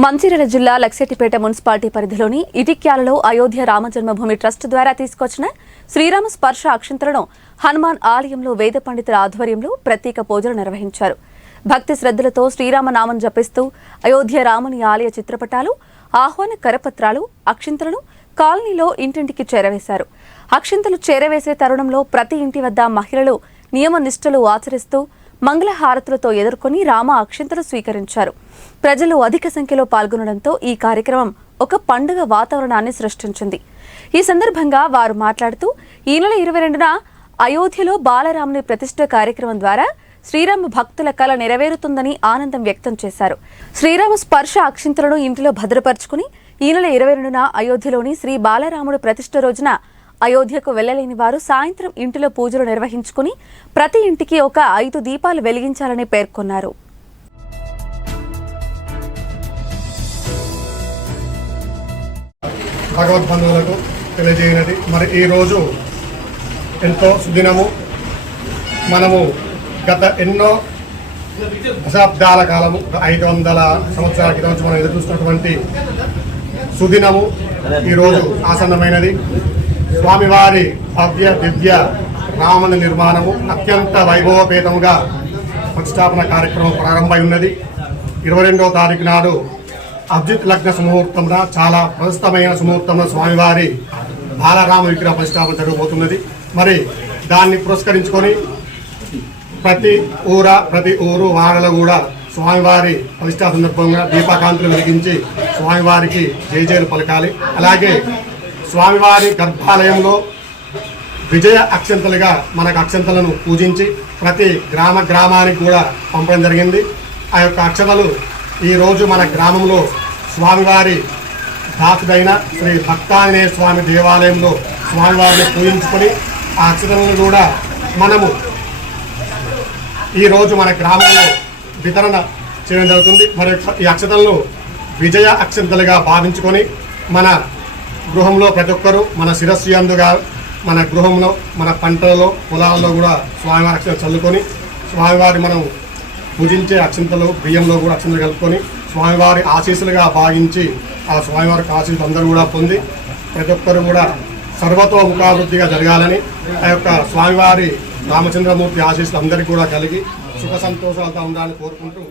మంచిర్యాల జిల్లా లక్సెట్టిపేట మున్సిపాలిటీ పరిధిలోని ఇటిక్యాలలో అయోధ్య రామజన్మభూమి ట్రస్ట్ ద్వారా తీసుకొచ్చిన శ్రీరామ స్పర్శ అక్షంతలను హనుమాన్ ఆలయంలో వేద పండితుల ఆధ్వర్యంలో ప్రత్యేక పూజలు నిర్వహించారు. భక్తి శ్రద్ధలతో శ్రీరామ నామం జపిస్తూ అయోధ్య రాముని ఆలయ చిత్రపటాలు ఆహ్వాన కరపత్రాలు అక్షింతలను కాలనీలో ఇంటింటికి చేరవేశారు. అక్షింతలు చేరవేసే తరుణంలో ప్రతి ఇంటి వద్ద మహిళలు నియమ నిష్ఠలు ఆచరిస్తూ మంగళహారతులతో ఎదుర్కొని రామ అక్షింతలు స్వీకరించారు. ప్రజలు అధిక సంఖ్యలో పాల్గొనడంతో ఈ కార్యక్రమం ఒక పండుగ వాతావరణాన్ని సృష్టించింది. ఈ సందర్భంగా వారు మాట్లాడుతూ ఈ నెల ఇరవై రెండున అయోధ్యలో బాలరాముని ప్రతిష్ఠ కార్యక్రమం ద్వారా శ్రీరామ భక్తుల కళ నెరవేరుతుందని ఆనందం వ్యక్తం చేశారు. శ్రీరామ స్పర్శ అక్షింతలను ఇంటిలో భద్రపరుచుకుని ఈ నెల ఇరవై రెండున అయోధ్యలోని శ్రీ బాలరాముడు ప్రతిష్ఠ రోజున అయోధ్యకు వెళ్ళలేని వారు సాయంత్రం ఇంటిలో పూజలు నిర్వహించుకుని ప్రతి ఇంటికి ఒక ఐదు దీపాలు వెలిగించాలని పేర్కొన్నారు. భగవద్బంధువులకు తెలియజేయనది. మరి ఈరోజు ఎంతో సుదినము మనము గత ఎన్నో దశాబ్దాల కాలము ఐదు వందల సంవత్సరాల క్రితం మనం ఎదురు చూసినటువంటి సుదినము ఈరోజు ఆసన్నమైనది. స్వామివారి భవ్య దివ్య రామణ నిర్మాణము అత్యంత వైభవపేతముగా ప్రతిష్టాపన కార్యక్రమం ప్రారంభమై ఉన్నది. ఇరవై రెండవ తారీఖు నాడు అబ్జిత్ లగ్న సుముహూర్తంలో చాలా ప్రస్తుతమైన సుముహూర్తంలో స్వామివారి బాలరామ విగ్రహ ప్రతిష్టాపన జరగబోతున్నది. మరి దాన్ని పురస్కరించుకొని ప్రతి ఊర ప్రతి ఊరు వాడలో కూడా స్వామివారి ప్రతిష్టా సందర్భంగా దీపకాంతులు వెలిగించి స్వామివారికి జయజయలు పలకాలి. అలాగే స్వామివారి గర్భాలయంలో విజయ అక్షంతలుగా మనకు అక్షంతలను పూజించి ప్రతి గ్రామ గ్రామానికి కూడా పంపడం జరిగింది. ఆ యొక్క అక్షతలు ఈరోజు మన గ్రామంలో స్వామివారి దాసుడైన శ్రీ భక్తాంజనేయ స్వామి దేవాలయంలో స్వామివారిని పూజించుకొని ఆ అక్షతలను కూడా మనము ఈరోజు మన గ్రామంలో వితరణ చేయడం జరుగుతుంది. మరి ఈ అక్షతలను విజయ అక్షంతలుగా భావించుకొని మన గృహంలో ప్రతి ఒక్కరూ మన శిరస్సు యందుగా మన గృహంలో మన పంటలలో పొలాలలో కూడా స్వామివారి అక్షతలు చల్లుకొని స్వామివారి మనం పూజించే అక్షంతలు బియ్యంలో కూడా అక్షంతలు కలుపుకొని స్వామివారి ఆశీస్సులుగా భావించి ఆ స్వామివారికి ఆశీస్సులు అందరూ కూడా పొంది ప్రతి ఒక్కరు కూడా సర్వతోముఖాభివృద్ధిగా జరగాలని ఆ యొక్క స్వామివారి రామచంద్రమూర్తి ఆశీస్సులు అందరికీ కూడా కలిగి సుఖ సంతోషాలతో ఉండాలని కోరుకుంటూ